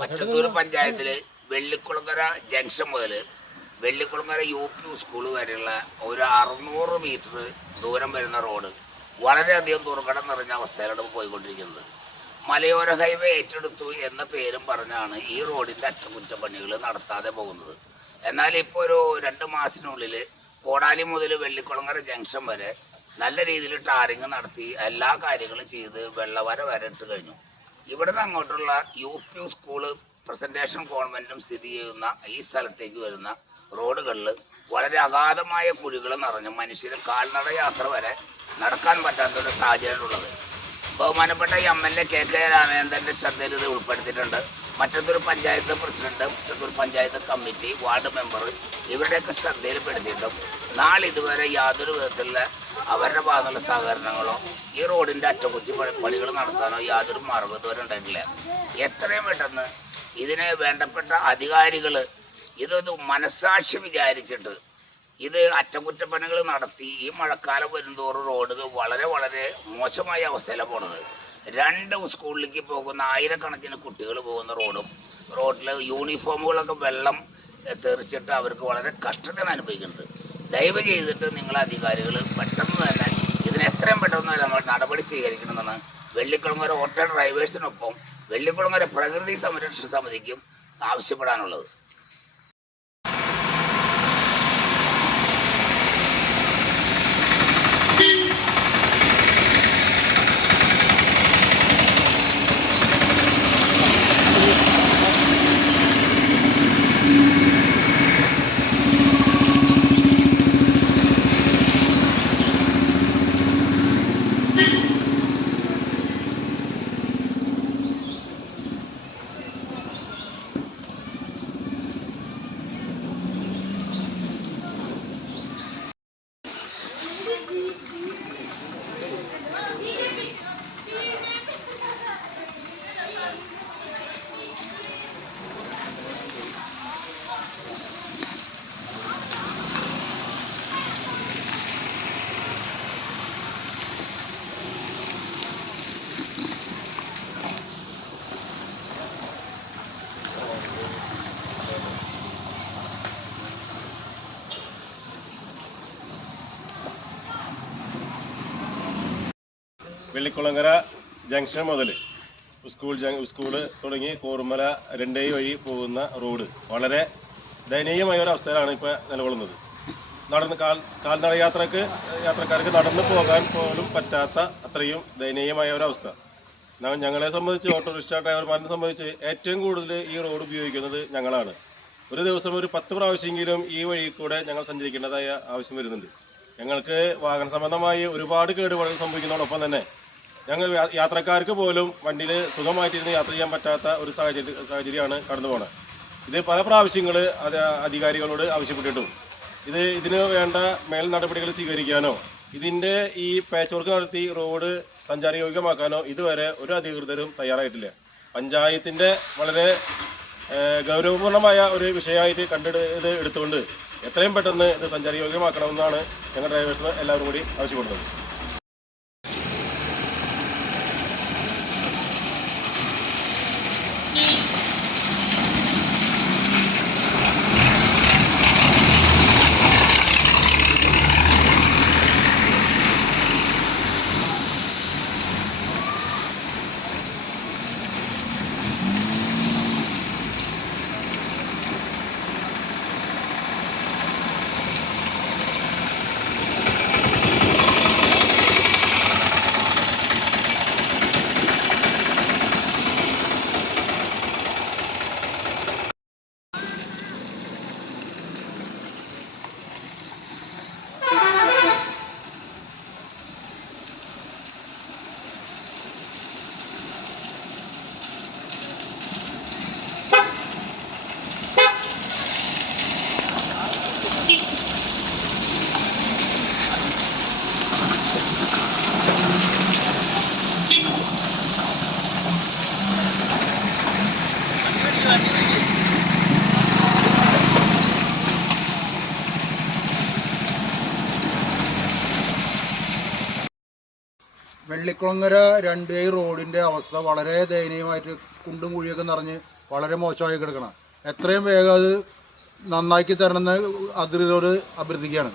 മറ്റത്തൂർ പഞ്ചായത്തിൽ വെള്ളിക്കുളങ്ങര ജംഗ്ഷൻ മുതൽ Vellikulangara UP school വരെയുള്ള ഒരു 600 മീറ്റർ ദൂരം വരുന്ന റോഡ് വളരെയധികം ദുർഘടം നിറഞ്ഞ അവസ്ഥയിലാണ് പോയിക്കൊണ്ടിരിക്കുന്നത്. മലയോര ഹൈവേ ഏറ്റെടുത്തു എന്ന പേരും പറഞ്ഞാണ് ഈ റോഡിൻ്റെ അറ്റകുറ്റപ്പണികൾ നടത്താതെ പോകുന്നത്. എന്നാൽ ഇപ്പോൾ ഒരു 2 മാസത്തിനുള്ളിൽ കോടാലി മുതൽ വെള്ളിക്കുളങ്ങര ജംഗ്ഷൻ വരെ നല്ല രീതിയിൽ ടാറിങ് നടത്തി എല്ലാ കാര്യങ്ങളും ചെയ്ത് വെള്ളവര വരെ ഇട്ട് കഴിഞ്ഞു. ഇവിടുന്ന് അങ്ങോട്ടുള്ള UP സ്കൂള് പ്രസൻറ്റേഷൻ കോൺവെൻറ്റും സ്ഥിതി ചെയ്യുന്ന ഈ സ്ഥലത്തേക്ക് വരുന്ന റോഡുകളിൽ വളരെ അഗാധമായ കുഴികൾ നിറഞ്ഞ് മനുഷ്യന് കാൽനട യാത്ര വരെ നടക്കാൻ പറ്റാത്തൊരു സാഹചര്യമുള്ളത്. ബഹുമാനപ്പെട്ട MLA KK രാമചന്ദ്രൻ്റെ ശ്രദ്ധയിൽ ഇത് ഉൾപ്പെടുത്തിയിട്ടുണ്ട്. Mattathur panchayat president, Mattathur panchayat committee, ward member ഇവരുടെയൊക്കെ ശ്രദ്ധയിൽപ്പെടുത്തിയിട്ടും നാളെ ഇതുവരെ യാതൊരു വിധത്തിലുള്ള അവരുടെ ഭാഗത്തുള്ള സഹകരണങ്ങളോ ഈ റോഡിൻ്റെ അറ്റകുറ്റപ്പണികൾ നടത്താനോ യാതൊരു മാർഗ്ഗം ഇതുവരെ ഉണ്ടായിട്ടില്ല. എത്രയും പെട്ടെന്ന് ഇതിന് വേണ്ടപ്പെട്ട അധികാരികൾ ഇതൊന്ന് മനസ്സാക്ഷി വിചാരിച്ചിട്ട് ഇത് അറ്റകുറ്റപ്പണികൾ നടത്തി ഈ മഴക്കാലം വരുന്തോറും റോഡ് വളരെ വളരെ മോശമായ അവസ്ഥയിലാണ് പോണത്. 2 സ്കൂളിലേക്ക് പോകുന്ന ആയിരക്കണക്കിന് കുട്ടികൾ പോകുന്ന റോഡിൽ യൂണിഫോമുകളൊക്കെ വെള്ളം തെറിച്ചിട്ട് അവർക്ക് വളരെ കഷ്ടതയാണ് അനുഭവിക്കുന്നത്. ദയവ് ചെയ്തിട്ട് നിങ്ങൾ അധികാരികൾ പെട്ടെന്ന് തന്നെ ഇതിന് എത്രയും പെട്ടെന്ന് നമ്മൾ നടപടി സ്വീകരിക്കണമെന്നാണ് വെള്ളിക്കുളങ്ങര ഓട്ടോ ഡ്രൈവേഴ്സിനൊപ്പം വെള്ളിക്കുളങ്ങര പ്രകൃതി സംരക്ഷണ സമിതിക്കും ആവശ്യപ്പെടാനുള്ളത്. വെള്ളിക്കുളങ്ങര ജംഗ്ഷൻ മുതൽ സ്കൂള് തുടങ്ങി കോറുമല 2 വഴി പോകുന്ന റോഡ് വളരെ ദയനീയമായ ഒരു അവസ്ഥയിലാണ് ഇപ്പോൾ നിലകൊള്ളുന്നത്. കാൽനട യാത്രക്കാർക്ക് നടന്നു പോകാൻ പോലും പറ്റാത്ത അത്രയും ദയനീയമായ ഒരവസ്ഥ. ഞങ്ങളെ സംബന്ധിച്ച് ഓട്ടോറിക്ഷ ഡ്രൈവർമാരെ സംബന്ധിച്ച് ഏറ്റവും കൂടുതൽ ഈ റോഡ് ഉപയോഗിക്കുന്നത് ഞങ്ങളാണ്. ഒരു ദിവസം ഒരു 10 പ്രാവശ്യമെങ്കിലും ഈ വഴി കൂടെ ഞങ്ങൾ സഞ്ചരിക്കേണ്ടതായ ആവശ്യം വരുന്നുണ്ട്. ഞങ്ങൾക്ക് വാഹന സംബന്ധമായി ഒരുപാട് കേടുപാടുകൾ സംഭവിക്കുന്നതോടൊപ്പം തന്നെ ഞങ്ങൾ യാത്രക്കാർക്ക് പോലും വണ്ടിയിൽ സുഖമായിട്ടിരുന്ന് യാത്ര ചെയ്യാൻ പറ്റാത്ത ഒരു സാഹചര്യമാണ് കടന്നു പോകുന്നത്. ഇത് പല പ്രാവശ്യങ്ങൾ അധികാരികളോട് ആവശ്യപ്പെട്ടിട്ടും ഇതിന് വേണ്ട മേൽ നടപടികൾ സ്വീകരിക്കാനോ ഇതിൻ്റെ ഈ പാച്ച് വർക്ക് നടത്തി റോഡ് സഞ്ചാരയോഗ്യമാക്കാനോ ഇതുവരെ ഒരു അധികൃതരും തയ്യാറായിട്ടില്ല. പഞ്ചായത്തിൻ്റെ വളരെ ഗൗരവപൂർണമായ ഒരു വിഷയമായിട്ട് ഇത് എടുത്തുകൊണ്ട് എത്രയും പെട്ടെന്ന് ഇത് സഞ്ചാരയോഗ്യമാക്കണമെന്നാണ് ഞങ്ങൾ ഡ്രൈവേഴ്സിന് എല്ലാവരും കൂടി ആവശ്യപ്പെടുന്നത്. വെള്ളിക്കുളങ്ങര 2A റോഡിൻ്റെ അവസ്ഥ വളരെ ദയനീയമായിട്ട് കുണ്ടും കുഴിയൊക്കെ നിറഞ്ഞ് വളരെ മോശമായി കിടക്കണം. എത്രയും വേഗം അത് നന്നാക്കി തരണമെന്ന് അധികൃതരോട് അഭ്യർത്ഥിക്കുകയാണ്.